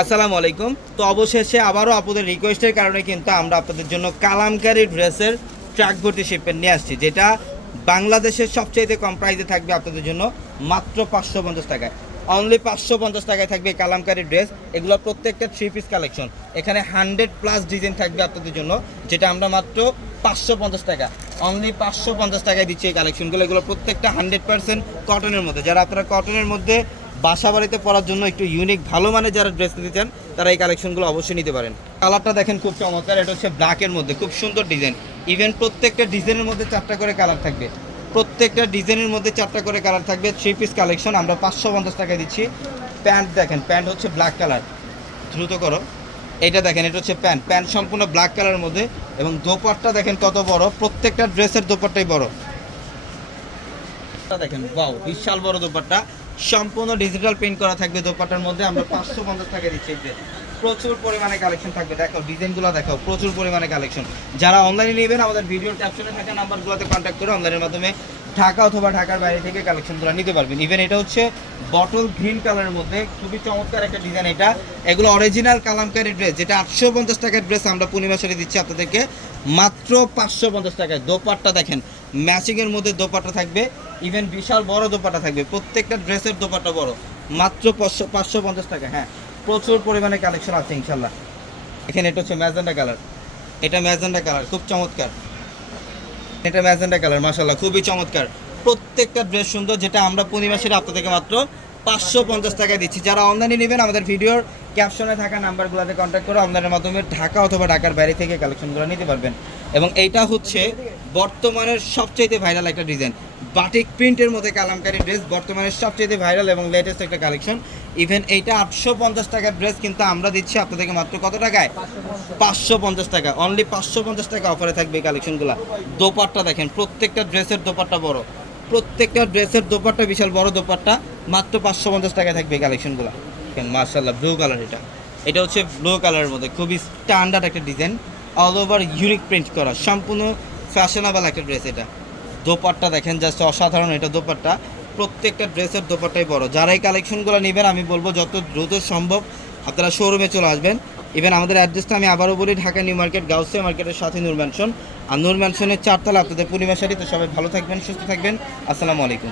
আসসালামু আলাইকুম। তো অবশেষে আবারও আপনাদের রিকোয়েস্টের কারণে কিন্তু আমরা আপনাদের জন্য কালামকারী ড্রেসের ট্রাক ভর্তি শিপমেন্ট নিয়ে আসছি, যেটা বাংলাদেশের সবচাইতে কম প্রাইসে থাকবে আপনাদের জন্য মাত্র 550 টাকায়। অনলি 550 টাকায় থাকবে এই কালামকারী ড্রেস। এগুলো প্রত্যেকটা 3 পিস কালেকশন। এখানে 100+ ডিজাইন থাকবে আপনাদের জন্য, যেটা আমরা মাত্র 550 টাকা, অনলি 550 টাকায় দিচ্ছি এই কালেকশনগুলো। এগুলো প্রত্যেকটা 100% কটনের মধ্যে। যারা আপনারা কটনের মধ্যে বাসা বাড়িতে পরার জন্য একটু ইউনিক ভালো মানের যারা ড্রেস নিতে চান, তারা এই কালেকশনগুলো অবশ্যই নিতে পারেন। কালারটা দেখেন খুব চমৎকার, এটা হচ্ছে ব্ল্যাকের মধ্যে, খুব সুন্দর ডিজাইন। ইভেন প্রত্যেকটা ডিজাইনের মধ্যে 4টা করে কালার থাকবে, প্রত্যেকটা ডিজাইনের মধ্যে 4টা করে কালার থাকবে। 3 পিস কালেকশন আমরা 550 টাকায় দিচ্ছি। প্যান্ট দেখেন, প্যান্ট হচ্ছে ব্ল্যাক কালার, দ্রুত করো। এটা দেখেন, এটা হচ্ছে প্যান্ট, প্যান্ট সম্পূর্ণ ব্ল্যাক কালারের মধ্যে। এবং দোপাট্টা দেখেন কত বড়, প্রত্যেকটা ড্রেসের দোপাট্টাই বড়। দেখেন ওয়াও, বিশাল বড় দোপাট্টা, সম্পূর্ণ ডিজিটাল প্রিন্ট করা থাকবে দোপাট্টার মধ্যে। আমরা 550 টাকা দিচ্ছি। প্রচুর পরিমাণে কালেকশন থাকবে, দেখো ডিজাইনগুলো দেখো, প্রচুর পরিমাণে কালেকশন। যারা অনলাইনে নেবেন আমাদের ভিডিওর ক্যাপশনে থাকা নাম্বারগুলোতে কন্ট্যাক্ট করে অনলাইনের মাধ্যমে ঢাকা অথবা ঢাকার বাইরে থেকে কালেকশনগুলো নিতে পারবেন। ইভেন এটা হচ্ছে বটল গ্রিন কালারের মধ্যে, খুবই চমৎকার একটা ডিজাইন এটা। এগুলো অরিজিনাল কালামকারী ড্রেস, যেটা 850 টাকার ড্রেস আমরা পূর্ণিমা শাড়ি দিচ্ছি আপনাদেরকে মাত্র 550 টাকায়। দোপাট্টা দেখেন, ম্যাচিংয়ের মধ্যে দোপাট্টা থাকবে, ইভেন বিশাল বড় দোপাট্টা থাকবে, প্রত্যেকটা ড্রেসের দোপাট্টা বড়, মাত্র 550 টাকা। হ্যাঁ, প্রচুর পরিমাণে কালেকশন আছে ইনশাল্লাহ। এখানে এটা হচ্ছে ম্যাজেন্ডা কালার, এটা ম্যাজেন্ডা কালার, খুব চমৎকার। এটা ম্যাজেন্ডা কালার, মাশাআল্লাহ খুবই চমৎকার। প্রত্যেকটা ড্রেস সুন্দর, যেটা আমরা পূর্ণিমা শাড়ি আপনাদেরকে মাত্র 550 টাকায় দিচ্ছি। যারা অনলাইনে নেবেন আমাদের ভিডিওর ক্যাপশনে থাকা নাম্বারগুলোতে কন্ট্যাক্ট করে অনলাইনের মাধ্যমে ঢাকা অথবা ঢাকার বাইরে থেকে কালেকশনগুলো নিতে পারবেন। এবং এইটা হচ্ছে বর্তমানের সবচাইতে ভাইরাল একটা ডিজাইন, বাটিক প্রিন্টের মধ্যে কালামকারী ড্রেস, বর্তমানের সবচাইতে ভাইরাল এবং লেটেস্ট একটা কালেকশন। ইভেন এইটা 850 টাকার ড্রেস, কিন্তু আমরা দিচ্ছি আপনাদেরকে মাত্র কত টাকায়? 550 টাকা, অনলি 550 টাকা অফারে থাকবে এই কালেকশনগুলো। দোপাট্টা দেখেন, প্রত্যেকটা ড্রেসের দোপাট্টা বড়, প্রত্যেকটা ড্রেসের দোপাট্টা বিশাল বড় দোপাট্টা, মাত্র 550 টাকায় থাকবে এই কালেকশনগুলো। মাশাআল্লাহ ব্লু কালার, এটা হচ্ছে ব্লু কালারের মধ্যে খুবই স্ট্যান্ডার্ড একটা design, all over unique print করা, সম্পূর্ণ ফ্যাশনেবল একটা ড্রেস। এটা দোপাট্টা দেখেন, জাস্ট অসাধারণ এটা দোপাট্টা, প্রত্যেকটা ড্রেসের দোপাট্টাই বড়। যারা এই কালেকশনগুলো নেবেন আমি বলবো যত দ্রুত সম্ভব আপনারা শোরুমে চলে আসবেন। ইভেন আমাদের অ্যাড্রেসটা আমি আবারও বলি, ঢাকা নিউ মার্কেট, গাউসিয়া মার্কেটের সাথে নূর ম্যানশন, আর নূর ম্যানশনের 4 তলা আপনাদের পূর্ণিমা শাড়ি। তো সবাই ভালো থাকবেন, সুস্থ থাকবেন, আসসালামু আলাইকুম।